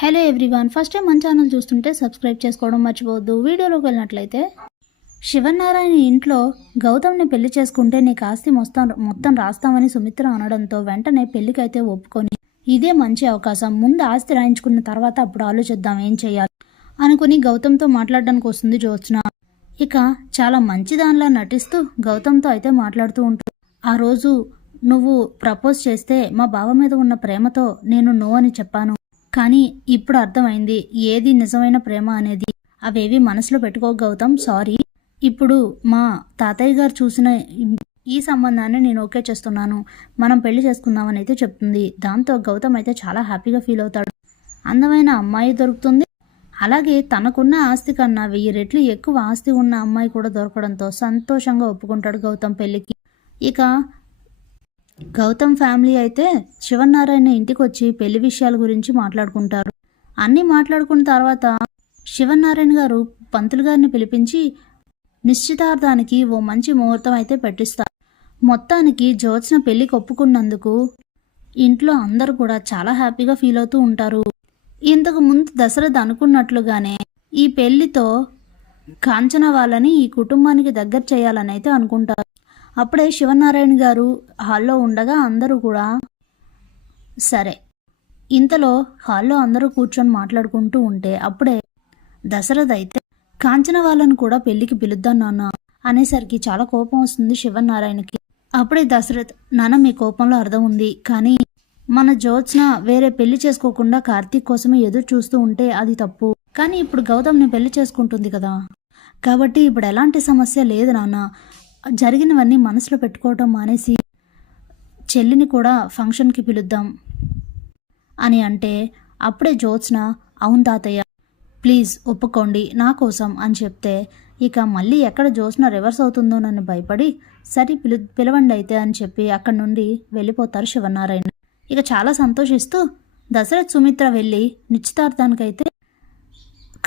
Hello everyone, first time మన channel చూస్తుంటే subscribe చేసుకోవడం మర్చిపోవద్దు. వీడియోలోకి వెళ్ళినట్లయితే, శివనారాయణ ఇంట్లో గౌతమ్ని పెళ్లి చేసుకుంటే నీకు ఆస్తి మొత్తం రాస్తామని సుమిత్ర అనడంతో వెంటనే పెళ్లికైతే ఒప్పుకొని, ఇదే మంచి అవకాశం, ముందు ఆస్తి రాయించుకున్న తర్వాత అప్పుడు ఆలోచిద్దాం ఏం చేయాలి అనుకుని గౌతమ్తో మాట్లాడడానికి వస్తుంది జ్యోత్స్న. ఇక చాలా మంచి దానిలా నటిస్తూ గౌతమ్తో అయితే మాట్లాడుతూ ఉంటుంది. ఆ రోజు నువ్వు ప్రపోజ్ చేస్తే మా బావ మీద ఉన్న ప్రేమతో నేను నో అని చెప్పాను, కానీ ఇప్పుడు అర్థమైంది ఏది నిజమైన ప్రేమ అనేది. అవేవి మనసులో పెట్టుకో గౌతమ్, సారీ. ఇప్పుడు మా తాతయ్య గారు చూసిన ఈ సంబంధాన్ని నేను ఓకే చేస్తున్నాను, మనం పెళ్లి చేసుకుందామని అయితే చెప్తుంది. దాంతో గౌతమ్ అయితే చాలా హ్యాపీగా ఫీల్ అవుతాడు. అందమైన అమ్మాయి దొరుకుతుంది, అలాగే తనకున్న ఆస్తి కన్నా 1000 రెట్లు ఎక్కువ ఆస్తి ఉన్న అమ్మాయి కూడా దొరకడంతో సంతోషంగా ఒప్పుకుంటాడు గౌతమ్ పెళ్లికి. ఇక గౌతమ్ ఫ్యామిలీ అయితే శివనారాయణ ఇంటికి వచ్చి పెళ్లి విషయాల గురించి మాట్లాడుకుంటారు. అన్నీ మాట్లాడుకున్న తర్వాత శివనారాయణ గారు పంతులు గారిని పిలిపించి నిశ్చితార్థానికి ఓ మంచి ముహూర్తం అయితే పెట్టిస్తారు. మొత్తానికి జ్యోత్స్న పెళ్లికి ఒప్పుకున్నందుకు ఇంట్లో అందరూ కూడా చాలా హ్యాపీగా ఫీల్ అవుతూ ఉంటారు. ఇంతకు ముందు దశరథ్ అనుకున్నట్లుగానే ఈ పెళ్లితో కాంచన వాళ్ళని ఈ కుటుంబానికి దగ్గర చేయాలని అయితే అనుకుంటారు. అప్పుడే శివనారాయణ గారు హాల్లో ఉండగా అందరూ కూడా సరే. ఇంతలో హాల్లో అందరూ కూర్చొని మాట్లాడుకుంటూ ఉంటే అప్పుడే దశరథ్ అయితే కాంచన వాళ్ళను కూడా పెళ్లికి పిలుద్దాం నాన్న అనేసరికి చాలా కోపం వస్తుంది శివనారాయణకి. అప్పుడే దశరథ్, నాన్న మీ కోపంలో అర్థం ఉంది, కానీ మన జ్యోత్స్న వేరే పెళ్లి చేసుకోకుండా కార్తీక్ కోసమే ఎదురు చూస్తూ ఉంటే అది తప్పు. కానీ ఇప్పుడు గౌతమ్ని పెళ్లి చేసుకుంటుంది కదా, కాబట్టి ఇప్పుడు ఎలాంటి సమస్య లేదు నాన్న. జరిగినవన్నీ మనసులో పెట్టుకోవటం మానేసి చెల్లిని కూడా ఫంక్షన్కి పిలుద్దాం అని అంటే అప్పుడే జ్యోత్స్న, అవును తాతయ్య ప్లీజ్ ఒప్పుకోండి నా కోసం అని చెప్తే ఇక మళ్ళీ ఎక్కడ జ్యోత్స్న రివర్స్ అవుతుందో నన్ను భయపడి సరే పిలవండి అయితే అని చెప్పి అక్కడి నుండి వెళ్ళిపోతారు శివనారాయణ. ఇక చాలా సంతోషిస్తూ దశరథ్ సుమిత్ర వెళ్ళి నిశ్చితార్థానికైతే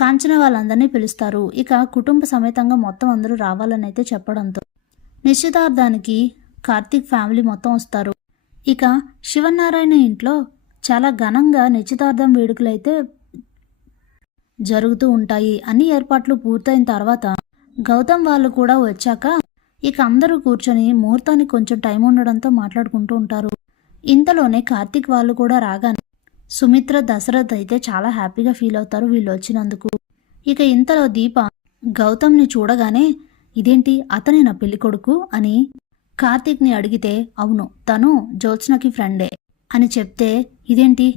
కాంచన వాళ్ళందరినీ పిలుస్తారు. ఇక కుటుంబ సమేతంగా మొత్తం అందరూ రావాలని అయితే చెప్పడంతో నిశ్చితార్థానికి కార్తీక్ ఫ్యామిలీ మొత్తం వస్తారు. ఇక శివనారాయణ ఇంట్లో చాలా ఘనంగా నిశ్చితార్థం వేడుకలైతే జరుగుతూ ఉంటాయి. అన్ని ఏర్పాట్లు పూర్తయిన తర్వాత గౌతమ్ వాళ్ళు కూడా వచ్చాక ఇక అందరూ కూర్చొని ముహూర్తానికి కొంచెం టైం ఉండడంతో మాట్లాడుకుంటూ ఉంటారు. ఇంతలోనే కార్తీక్ వాళ్ళు కూడా రాగానే సుమిత్ర దశరథ్ అయితే చాలా హ్యాపీగా ఫీల్ అవుతారు వీళ్ళు వచ్చినందుకు. ఇక ఇంతలో దీప గౌతమ్ని చూడగానే ఇదేంటి అతనే నా పెళ్లి కొడుకు అని కార్తీక్ని అడిగితే అవును తను జ్యోత్స్నకి ఫ్రెండే అని చెప్తే ఇదేంటి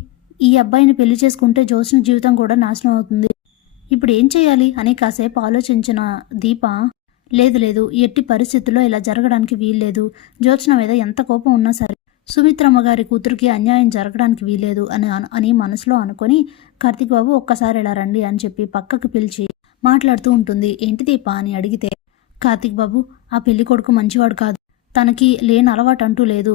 ఈ అబ్బాయిని పెళ్లి చేసుకుంటే జ్యోత్స్న జీవితం కూడా నాశనం అవుతుంది, ఇప్పుడు ఏం చేయాలి అని కాసేపు ఆలోచించిన దీప లేదు ఎట్టి పరిస్థితుల్లో ఇలా జరగడానికి వీల్లేదు, జ్యోత్స్న మీద ఎంత కోపం ఉన్నా సరే సుమిత్రమ్మ గారి కూతురికి అన్యాయం జరగడానికి వీల్లేదు అని మనసులో అనుకొని కార్తీక్ బాబు ఒక్కసారి ఇలా రండి అని చెప్పి పక్కకు పిలిచి మాట్లాడుతూ ఉంటుంది. ఏంటి దీప అని అడిగితే కార్తీక్ బాబు ఆ పెళ్లి కొడుకు మంచివాడు కాదు, తనకి లేని అలవాటు అంటూ లేదు.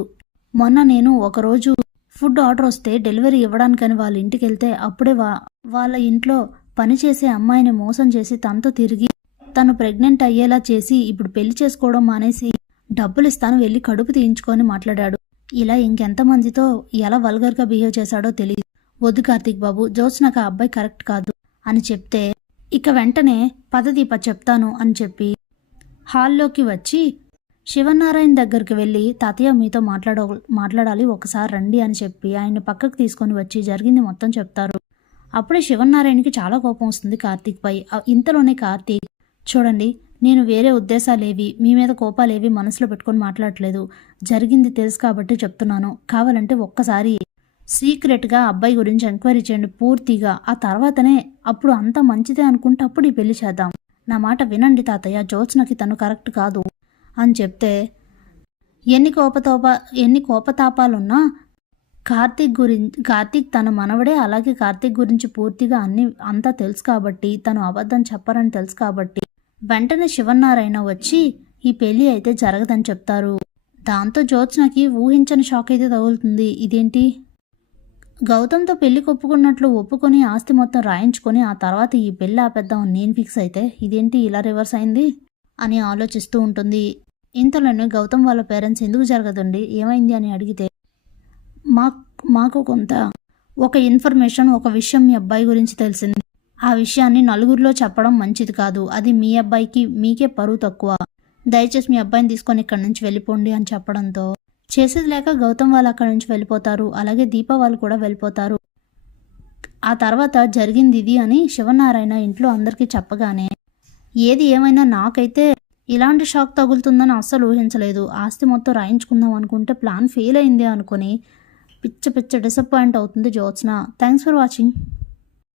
మొన్న నేను ఒకరోజు ఫుడ్ ఆర్డర్ వస్తే డెలివరీ ఇవ్వడానికని వాళ్ళ ఇంటికి వెళ్తే అప్పుడే వాళ్ళ ఇంట్లో పనిచేసే అమ్మాయిని మోసం చేసి తనతో తిరిగి తను ప్రెగ్నెంట్ అయ్యేలా చేసి ఇప్పుడు పెళ్లి చేసుకోవడం మానేసి డబ్బులు ఇస్తాను వెళ్ళి కడుపు తీయించుకొని మాట్లాడాడు. ఇలా ఇంకెంతమందితో ఎలా వల్గర్గా బిహేవ్ చేశాడో తెలియదు. వద్దు కార్తీక్ బాబు, జ్యోత్స్నకు ఆ అబ్బాయి కరెక్ట్ కాదు అని చెప్తే ఇక వెంటనే పదదీప చెప్తాను అని చెప్పి హాల్లోకి వచ్చి శివనారాయణ దగ్గరికి వెళ్ళి తాతయ్య మీతో మాట్లాడాలి ఒకసారి రండి అని చెప్పి ఆయన పక్కకు తీసుకొని వచ్చి జరిగింది మొత్తం చెప్తారు. అప్పుడే శివనారాయణకి చాలా కోపం వస్తుంది కార్తీక్ పై. ఇంతలోనే కార్తీక్, చూడండి నేను వేరే ఉద్దేశాలేవి మీ మీద కోపాలేవి మనసులో పెట్టుకొని మాట్లాడట్లేదు, జరిగింది తెలుసు కాబట్టి చెప్తున్నాను, కావాలంటే ఒక్కసారి సీక్రెట్గా అబ్బాయి గురించి ఎంక్వైరీ చేయండి పూర్తిగా, ఆ తర్వాతనే అప్పుడు అంతా మంచిదే అనుకుంటే అప్పుడు ఈ పెళ్లి చేద్దాం, నా మాట వినండి తాతయ్య, జ్యోత్స్నకి తను కరెక్ట్ కాదు అని చెప్తే ఎన్ని కోపతాపాలున్నా కార్తీక్ తన మనవడే, అలాగే కార్తీక్ గురించి పూర్తిగా అంతా తెలుసు కాబట్టి తను అబద్ధం చెప్పరని తెలుసు కాబట్టి వెంటనే శివనారాయణ వచ్చి ఈ పెళ్లి అయితే జరగదని చెప్తారు. దాంతో జ్యోత్స్నకి ఊహించని షాక్ అయితే తగులుతుంది. ఇదేంటి గౌతమ్తో పెళ్లి ఒప్పుకొని ఆస్తి మొత్తం రాయించుకొని ఆ తర్వాత ఈ పెళ్లి ఆపేద్దాం నేను ఫిక్స్ అయితే ఇదేంటి ఇలా రివర్స్ అయింది అని ఆలోచిస్తూ ఉంటుంది. ఇంతలోనే గౌతమ్ వాళ్ళ పేరెంట్స్ ఎందుకు జరగదండి ఏమైంది అని అడిగితే మాకు కొంత ఒక ఇన్ఫర్మేషన్, ఒక విషయం మీ అబ్బాయి గురించి తెలిసింది. ఆ విషయాన్ని నలుగురిలో చెప్పడం మంచిది కాదు. అది మీ అబ్బాయికి మీకే పరువు తక్కువ. దయచేసి మీ అబ్బాయిని తీసుకొని ఇక్కడి నుంచి వెళ్ళిపోండి అని చెప్పడంతో చేసేది లేక గౌతమ్ వాళ్ళు అక్కడి నుంచి వెళ్ళిపోతారు. అలాగే దీప వాళ్ళు కూడా వెళ్ళిపోతారు. ఆ తర్వాత జరిగింది ఇది అని శివనారాయణ ఇంట్లో అందరికీ చెప్పగానే, ఏది ఏమైనా నాకైతే ఇలాంటి షాక్ తగులుతుందని అస్సలు ఊహించలేదు. ఆస్తి మొత్తం రాయించుకుందాం అనుకుంటే ప్లాన్ ఫెయిల్ అయింది అనుకుని పిచ్చ డిసప్పాయింట్ అవుతుంది జ్యోత్స్న. Thanks for watching.